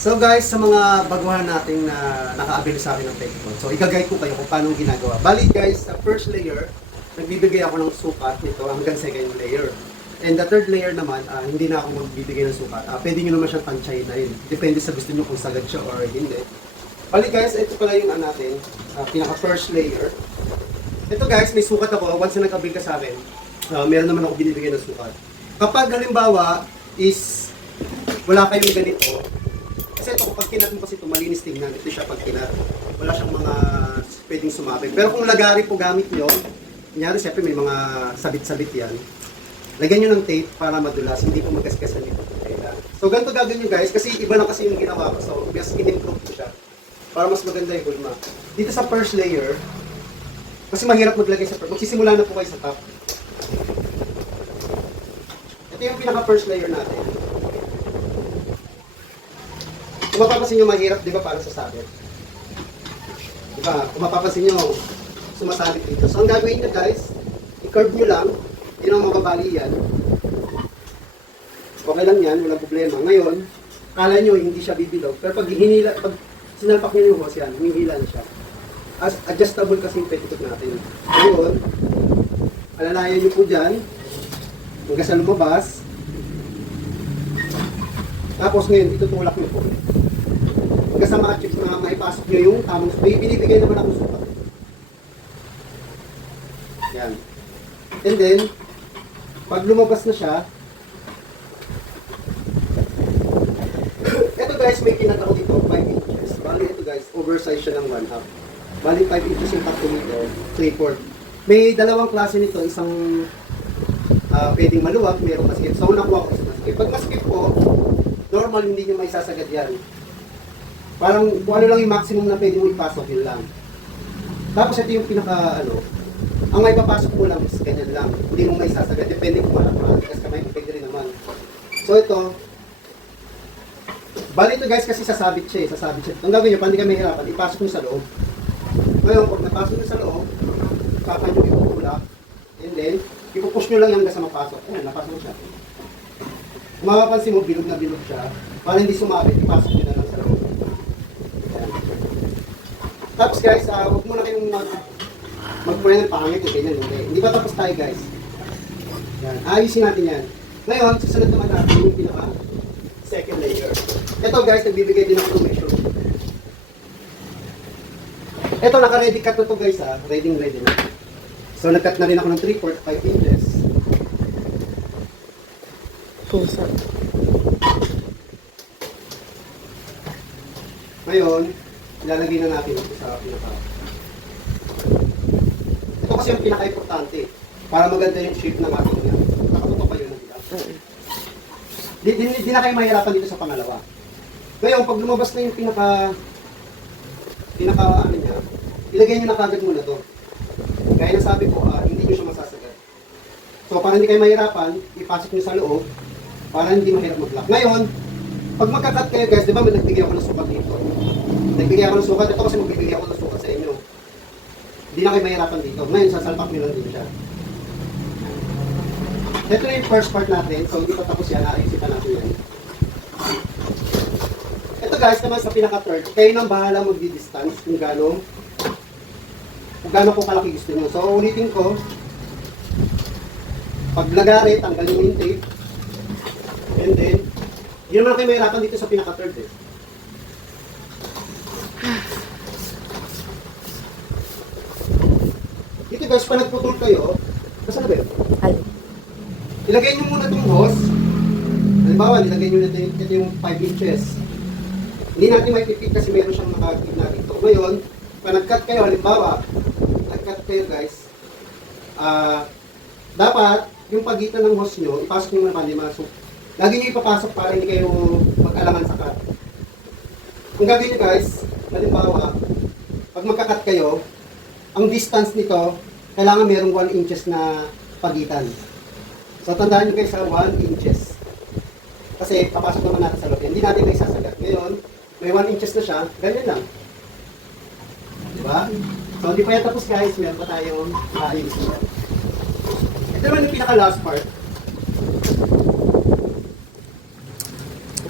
So guys, sa mga baguhan nating na naka-avail sa akin ng Pekton, so i-guide ko kayo kung paano ginagawa. Bali guys, sa first layer, nagbibigay ako ng sukat nito hanggang second layer. And the third layer naman, hindi na ako magbibigay ng sukat. Pwede nyo naman siyang tansyahin. Depende sa gusto nyo kung sagad siya or hindi. Bali guys, ito pala yung natin, pinaka first layer. Ito guys, may sukat ako. Once na nag-avail ka sa akin, meron naman ako binibigay ng sukat. Kapag halimbawa is wala kayong ganito, kasi ito, kapag kinat mo kasi ito, malinis tingnan. Ito siya pag kinat. Wala siyang mga pwedeng sumabit. Pero kung lagari po gamit nyo, kunyari, siyempre may mga sabit-sabit yan. Lagyan nyo ng tape para madulas, hindi po magkasgasan dito. So, ganito gagawin nyo guys, kasi iba lang kasi yung ginawa ko. So, mas in-improve ko siya. Para mas maganda yung gulma. Dito sa first layer, kasi mahirap maglagay sa first. Magsisimula na po kayo sa top. Ito yung pinaka-first layer natin. Kung mapapansin nyo, mahirap, di ba, para sa sabit? Di ba? Kung mapapansin nyo, sumasabit dito. So, ang gagawin nyo guys, i-curve nyo lang, yun ang mababali yan. Okay lang yan, walang problema. Ngayon, kala nyo hindi siya bibilog, pero pag hinila, pag sinalpak nyo yung hose yan, humihila na siya. Adjustable kasi yung petticoat natin. Ngayon, alalayan nyo po dyan, hanggang sa lumabas. Tapos ngayon, itutulak nyo po. Hanggang sa ma-achieve na maipasok nyo yung tamang sukat. Binibigay naman akong sukat. Yan. And then, pag lumabas na siya, ito guys, may kinat ako dito, 5 inches. Bali ito guys, oversize siya ng 1/2. Bali 5 inches yung takto nito, 3/4. May dalawang klase nito, isang pwedeng maluwag, mayroong masikip. So, nakuha ko isang masikip. Pag masikip po, normal hindi nyo may sasagad yan. Parang kung ano lang yung maximum na pwede mo ipasok, yun lang. Tapos ito yung pinaka, ang may papasok mo lang is ganyan lang. Hindi mo may sasagad. Depende kung malatigas kamay, pwede rin naman. So ito, bali ito guys kasi sasabit siya eh, sasabit siya. Ang gagawin nyo, paano hindi ka mahirapan, ipasok nyo sa loob. Ngayon, pag napasok nyo sa loob, saka nyo itutulak, and then, ipupush nyo lang yan hanggang sa mapasok. Ayan, napasok siya. Kung mapapansin mo, bilog na bilog siya. Para hindi sumabit, ipasok nyo na lang sa loob. Ayan. Tapos guys, huwag muna kayong mag-pray ng pangit yung ganyan. Hindi pa tapos tayo guys. Yan. Ayusin natin yan. Ngayon, susunod naman natin yung pinaka second layer. Ito guys, nagbibigay din ng automation. Ito, naka-ready cut na to guys ha. Ready na. So, nag-cut na rin ako ng 3/4, 5 inches. Pusa. Ngayon, ilalagay na natin ito sa pinaka. Ito kasi yung pinaka-importante para maganda yung shape ng ating yan. Nakatutok pa yun. Di na kayo mahirapan dito sa pangalawa. Ngayon, pag lumabas na yung pinaka ano niya, ilagay nyo na kagad muna to. Gaya na sabi ko, hindi nyo siya masasagad. So, para hindi kayo mahirapan, ipasok nyo sa loob para hindi mahirap mag-lock. Ngayon, pag magkakat kayo guys, di ba may nagbigay ako ng sukat dito? Nagbigay ako ng sukat. Ito kasi magbibigay ako ng sukat sa inyo. Hindi na kayo mahirapan dito. Ngayon, sasalpak nyo lang din siya. Ito na yung first part natin. So, hindi pa tapos yan. Ayusin pa natin yan. Ito guys, naman sa pinaka-third, kayo nang bahala mag-distance kung gano'n po kalaki gusto nyo. So, ulitin ko. Pag lagari, tanggalin mo yung tape. And then, hindi naman kayo mahirapan dito sa pinaka-third eh. Dito guys, pa nagputol kayo, basta na ba yun? Ilagay nyo muna itong hose. Halimbawa, ilagay nyo na ito yung 5 inches. Hindi natin may pipit kasi meron siyang nakakit na dito. Ngayon, pag nag-cut kayo, halimbawa, nag-cut kayo guys, dapat yung pagitan ng hose nyo, ipasok nyo na kanima. So, lagi nyo ipapasok para hindi kayo mag-alangan sa cut. Kung gagawin nyo guys, halimbawa, pag magka-cut kayo, ang distance nito, kailangan merong 1 inches na pagitan. So, tandaan nyo guys sa 1 inches. Kasi, papasok naman natin sa loob. Hindi natin may sasagat. Ngayon, may 1 inches na siya, ganyan lang. Diba? So, hindi pa yan tapos guys. Meron pa tayong ayusin. Ito naman yung pinaka-last part.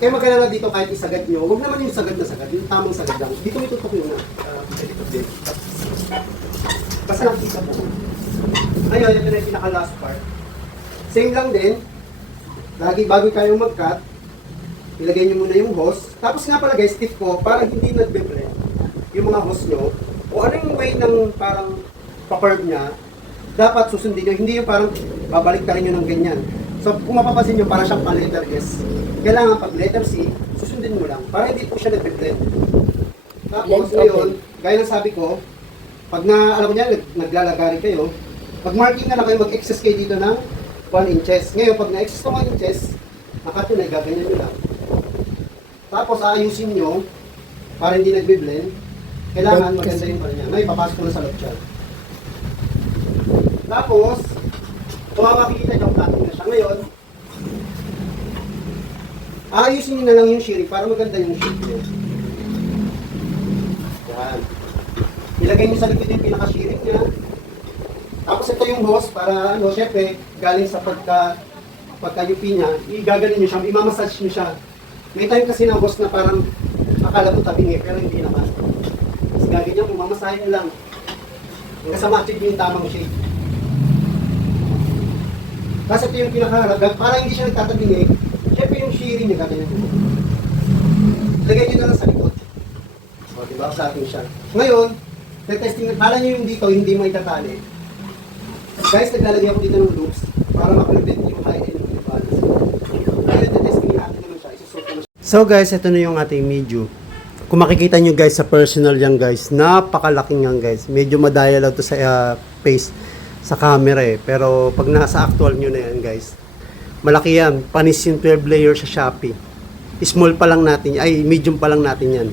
Kaya magkalala dito kahit isagad nyo, huwag naman yung sagad na sagad, yung tamang sagad lang. Dito may tutok yun na. Dito din. Basta nakita po. Ngayon, ito na yung pinaka-last part. Same lang din. Lagi bago kayo mag-cut, ilagay nyo muna yung hose. Tapos nga pala guys, tip ko, para hindi nagbe-blend yung mga hose nyo, o ano yung way ng parang pa-curve niya, dapat susundin nyo. Hindi yung parang babalik ka rin nyo ng ganyan. So kung mapapansin nyo, para siyang pa-letter S. Kailangan pag letter C, susundin mo lang, para hindi po siya nagbe-blend. Tapos ngayon, gaya ng sabi ko, pag alam ko niya, naglalagari kayo, mag-marking na lang kayo, mag-excess kayo dito ng 1 inches. Ngayon, pag na-excess ko 1 inches, nakatunay, gaganyan nyo lang. Tapos, aayusin nyo, para hindi nagbe-blend, kailangan maganda yung pala niya. Ngayon, papasok ko na sa loob siya. Tapos, kung makikita nyo, cutting na siya. Ngayon, aayusin nyo na lang yung shearing para maganda yung shape nyo. Yan. Ilagay nyo sa likod yung pinaka-shearing niya. Tapos ito yung hose para, syempre, galing sa pagka-UP niya, igaganin nyo siya, imamassage nyo siya. May time kasi na hose na parang akala ko tabing pero hindi naman. Tapos gaganyan mo, mamasahin nyo lang. Hanggang sa ma-achieve yung tamang shape. Tapos ito yung pinaka-harap, para hindi siya nagtatabing syempre yung shearing niya, gaganyan mo. Lagay nyo na lang sa likod. O, diba? Sa ating siya. Ngayon, testing, kala nyo yung dito, hindi mo itatali. Guys, naglalagay ako dito ng loops para ma-prevent yung high end ng balance. Ngayon, testing natin naman siya. Isusot ko na siya. So guys, ito na yung ating medyo. Kung makikita nyo guys sa personal yan guys, napakalaking yan guys. Medyo madaya lang to sa face sa camera Pero pag nasa actual nyo na yan guys, malaki yan. Panis yung 12 layer sa Shopee. Small pa lang natin, medium pa lang natin yan.